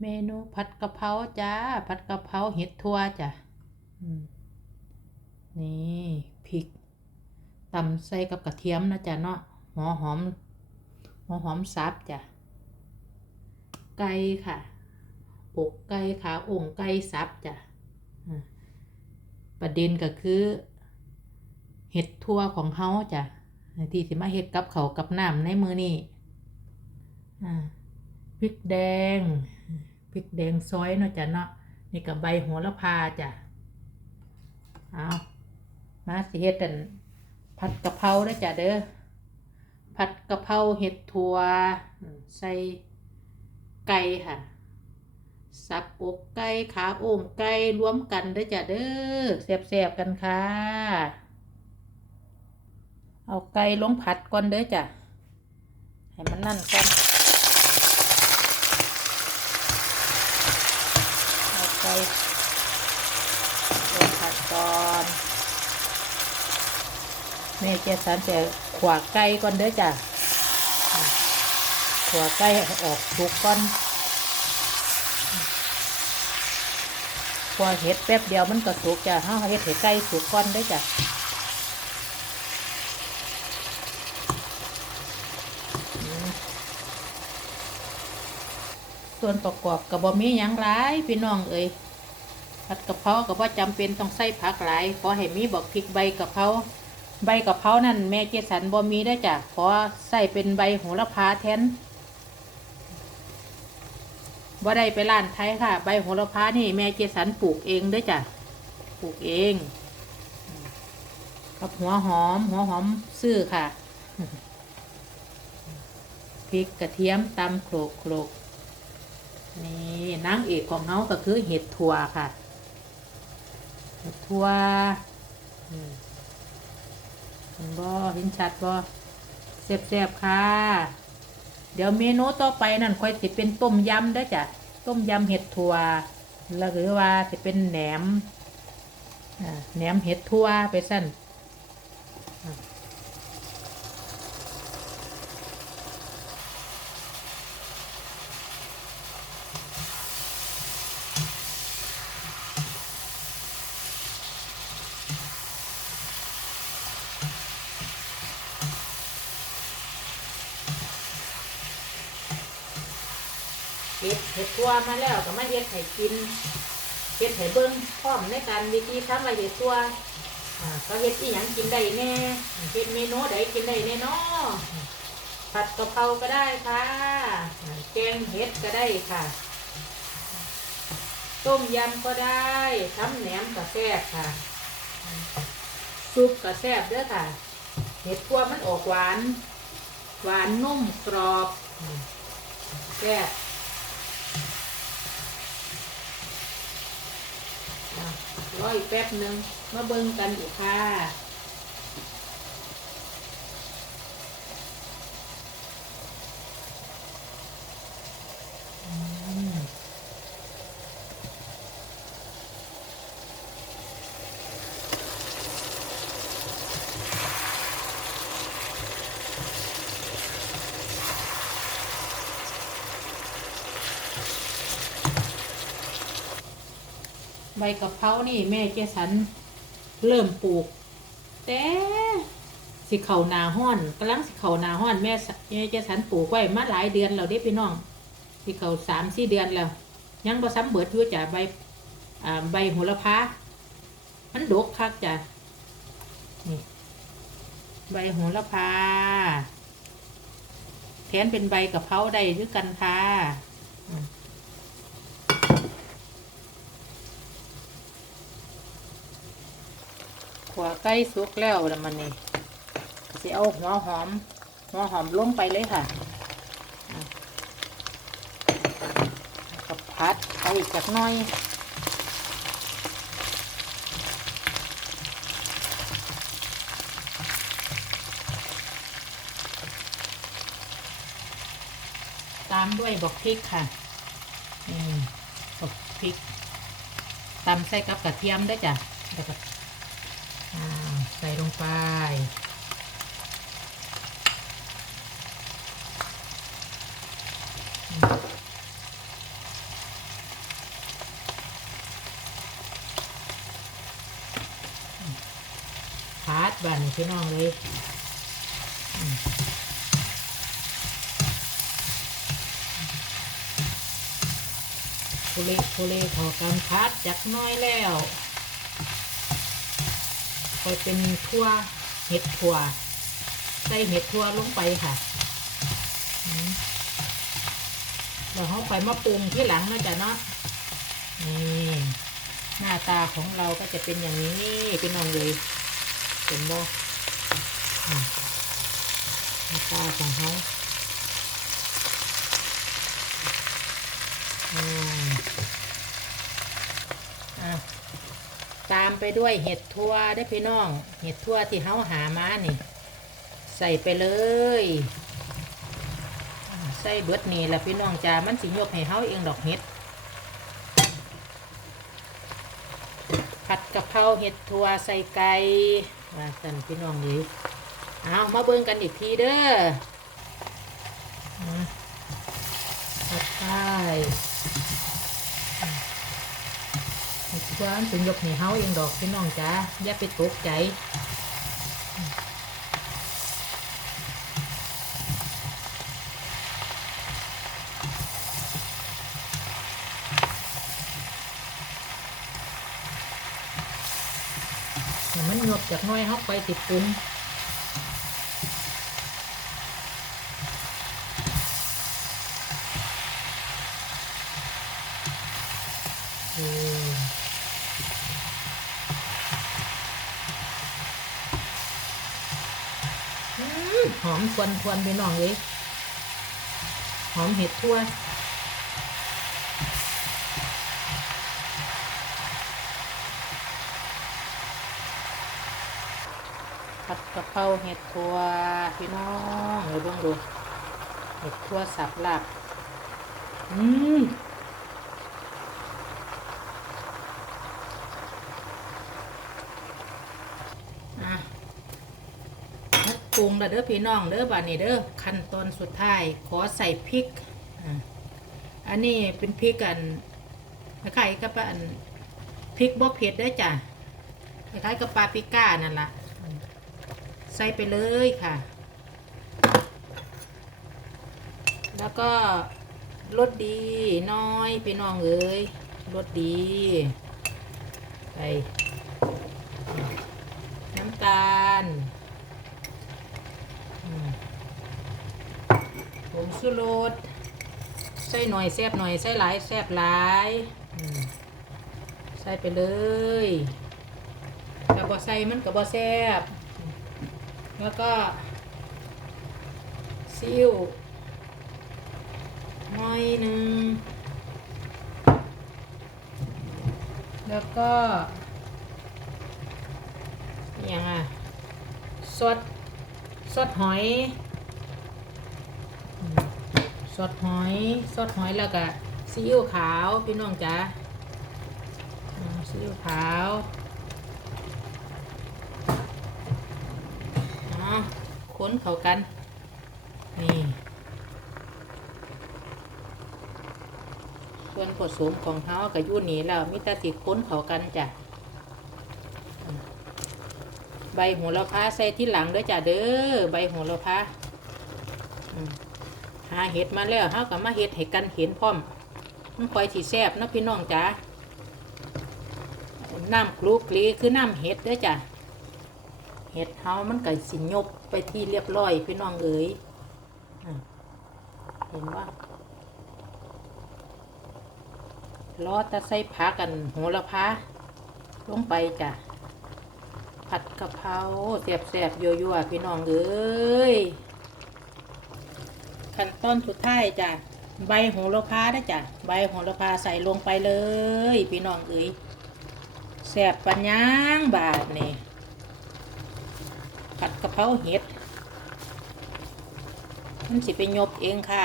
เมนูผัดกะเพราจ้า ผัดกะเพราเห็ดทั่วจ้ะนี่พริกตำใส่กับกระเทียมนะจ๊ะเนาะหัวหอมหัวหอมสับจ้ะ ไก่ค่ะอกไก่ขาองไก่สับจ้ะอ่าประเด็นก็คือ เห็ดทั่วของเฮาจ้ะที่สิมาเห็ดกับเขากับน้ำในมือนี่พริกแดง พริกแดงซอยเนาะจ้ะเนาะนี่กับใบโหัวละพาจ้ะเอามาสิเฮ็ดอันผัดกะเพราเด้อจ้ะเด้อผัดกะเพราเห็ดถั่วใส่ไก่ค่ะสับอกไก่ขาโอ่งไก่รวมกันเด้อจ้ะเด้อแซ่บๆกันค่ะ เอาไก่ลงผัดก่อนเด้อจ้ะให้มันนั่นก่อน เอาไก่ลงผัดก่อนแม่เจสันจะขวาไก่ก่อนเด้อจ้ะขวาไก่ออกทุกก่อนขวาเห็ดแป๊บเดียวมันก็สุกจ้ะห้าเห็ดเห็ดไก่สุกก่อนได้จ้ะ ส่วนประกอบกับบะหมี่ยังหลายพี่น้องเอ้ยผัดกะเพราก็บ่จำเป็นต้องใส่ผักหลายขอให้มีบอกพริกใบกะเพราใบกะเพรานั่นแม่เจสันบ่มีได้จ้ะขอใส่เป็นใบโหระพาแทนบ่ได้ไปร้านไทยค่ะ ใบโหระพานี่แม่เจสันปลูกเองเด้จ้ะปลูกเองกับหัวหอม หัวหอมซื้อค่ะพริกกระเทียมตำโขลกโขลก นี่นางเอกของเขาก็คือเห็ดถั่วค่ะ เห็ดถั่วเห็นบ่เห็นชัดบ่แซ่บๆค่ะ เดี๋ยวเมนูต่อไปนั่นค่อยสิเป็นต้มยำเด้จ้ะ ต้มยำเห็ดถั่วแล้วหรือว่าจะเป็นแหนมแหนมเห็ดทั่วไปสั้น เห็ดเห็ดทั่วมาแล้วก็มาเฮ็ดให้กินเฮ็ดให้เบิ่งพร้อมในการวิธีทำว่าเห็ดทั่วก็เฮ็ดอีหยังกินได้แน่เฮ็ดเมนูใดกินได้แน่เนาะผัดกะเพราก็ได้ค่ะ แกงเห็ดก็ได้ค่ะ ต้มยำก็ได้ทำแหนมก็แซ่บค่ะซุปก็แซ่บเด้อค่ะ เห็ดทั่วมันออกหวาน หวานนุ่มกรอบแซ่บ อะ รออีกแป๊บหนึ่งมาเบิ่งกันอีกค่ะ ใบกะเพรานี่แม่เจสันเริ่มปลูก แต่สิเข่านาห้อนกำลังสิเข่านาห้อนแม่แม่เจสันปลูกไว้มาหลายเดือนแล้วเด้พี่น้อง สิเข่าสามสี่เดือนแล้ว ยังบ่ซ้ำเบิดอยู่จ้ะใบอ่าใบโหระพามันดกคักจ้ะนี่ใบโหระพาแทนเป็นใบกะเพราได้ด้วยกันค่ะอืม ขัวใกล้สุกแล้วล้วมันนี่สิเอาหัวหอม หัวหอมลงไปเลยค่ะแล้วกับพัดไปอีกจักหน้อยตามด้วยบอกพริกค่ะนี่บอกพริกตำใส่กับกระเทียมด้วยจ้ะแล้วก็ ใส่ลงไป พาดบันพี่น้องเลยโคเลโคเลขอกำพัดจักน้อยแล้ว คอยเป็นทั่วเห็ดถั่วใส่เห็ดถั่วลงไปค่ะอืมแล้วเขาไปมาปรุงที่หลังนะจ๊ะเนาะนี่หน้าตาของเราก็จะเป็นอย่างนี้พี่น้องเลยเห็นบ่อะหน้าตาของเขาอืมอะตาม ไปด้วยเห็ดทั่วได้พี่น้อง เห็ดทั่วที่เขาหามานี่ ใส่ไปเลย ใส่เบิดนี่แหละพี่น้องจ้ามันสิยกให้เขาเองดอกเห็ดผัดกะเพราเห็ดถั่วใส่ไก่ว่าสันพี่น้องดีเอามาเบิ่งกันอีกทีเด้อมาผัดไกว่าถึงยกให้เฮาเองดอกพี่น้องจ้าอย่าไปตกใจให้มันยบจากน้อยเฮาไปติดปรุง หอมควนควนไปน้องเลยหอมเห็ดทั่วผัดกะเพราเห็ดทั่วพี่น้องเดี๋ยวเบิ่งดูเห็ดทั่วสับลาบอืมอะมัด ปรุงแล้วเด้อพี่น้องเด้อบัดนี้เด้อขั้นตอนสุดท้าย ขอใส่พริกอันนี้เป็นพริกกันคล้ายๆกับอันพริกบ่เผ็ดเด้จ้ะคล้ายๆกับปาปริก้านั่นละใส่ไปเลยค่ะ แล้วก็รสดีน้อยพี่น้องเอ้ยรสดีใส่น้ำตาลอืมผ งชูรสใส่หน่อยแซ่บหน่อยใส่หลายแซ่บหลายอืมใส่ไปเลยถ้าบ่ใส่มันก็บ่แซ่บแล้วก็ซิ้วหน่อยหนึ่งแล้วก็อหย่างอะสดสดหอยอืม ซอสหอยซอสหอยแล้วก็ซีอิ๊วขาวพี่น้องจ๋าซีอิ๊วขาวค้นเข้ากัน นี่ส่วนผสมของเขากับยุ่นนี้แล้วมิตรสิค้นเข้ากันจ้ะใบโหัวละพาใส่ที่หลังเด้อจ้ะเด้อใบโหัวละพา หาเห็ดมาแล้วเขากับมาเห็ดให้กันเห็นพร้อมมันคอยสีแซบนะพี่น้องจ้ะน้ำกลูกคลีคือน้ำเห็ดเด้อจ้ะเห็ดเฮามันก็สิยบไปที่เรียบร้อยพี่น้องเอ๋ยเห็นว่าล้อตะไส้ผักกันโหระพาลงไปจ้ะผัดกะเพราแซ่บๆยั่วๆพี่น้องเอ้ย ขั้นตอนสุดท้ายจ้ะใบโหระพาได้จ้ะใบโหระพาใส่ลงไปเลยพี่น้องเอ๋ยแสบปัญญางบาทนี่ผัดกะเพราเห็ดมันสิไปยบเองค่ะ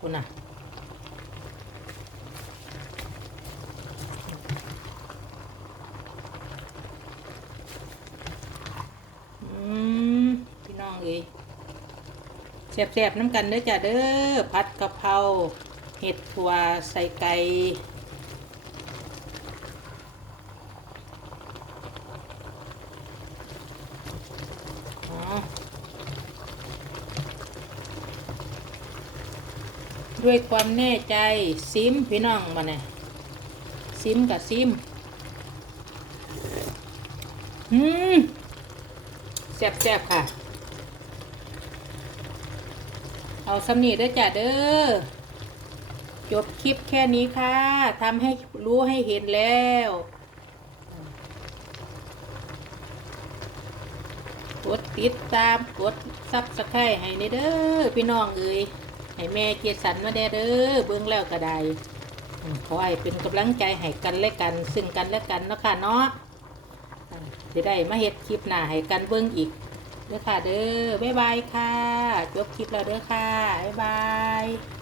คุณน่ะ แสบๆน้ำกันเด้อจ้าเด้อผัดกะเพราเห็ดถั่วใส่ไก่ด้วยความแน่ใจซิมพี่น้องมาเนี่ยซิมกับซิมอืมแซ่บๆค่ะ เอาสำนีด้อจ้ะเด้อ จบคลิปแค่นี้ค่ะทำให้รู้ให้เห็นแล้ว กดติดตามกดซับสไครต์ให้ในเด้อ พี่น้องเอ้ยให้แม่เกียรติสันมาแด้เด้อเบิ่งแล้วก็ได้ขอให้เป็นกำลังใจให้กันและกัน ซึ่งกันและกันเนาะค่ะเนาะจะได้มาเฮ็ดคลิปหน้าให้กันเบิ่งอีก เด้อค่ะเด้อบ๊ายบายค่ะ จบคลิปแล้วเด้อค่ะ บ๊ายบาย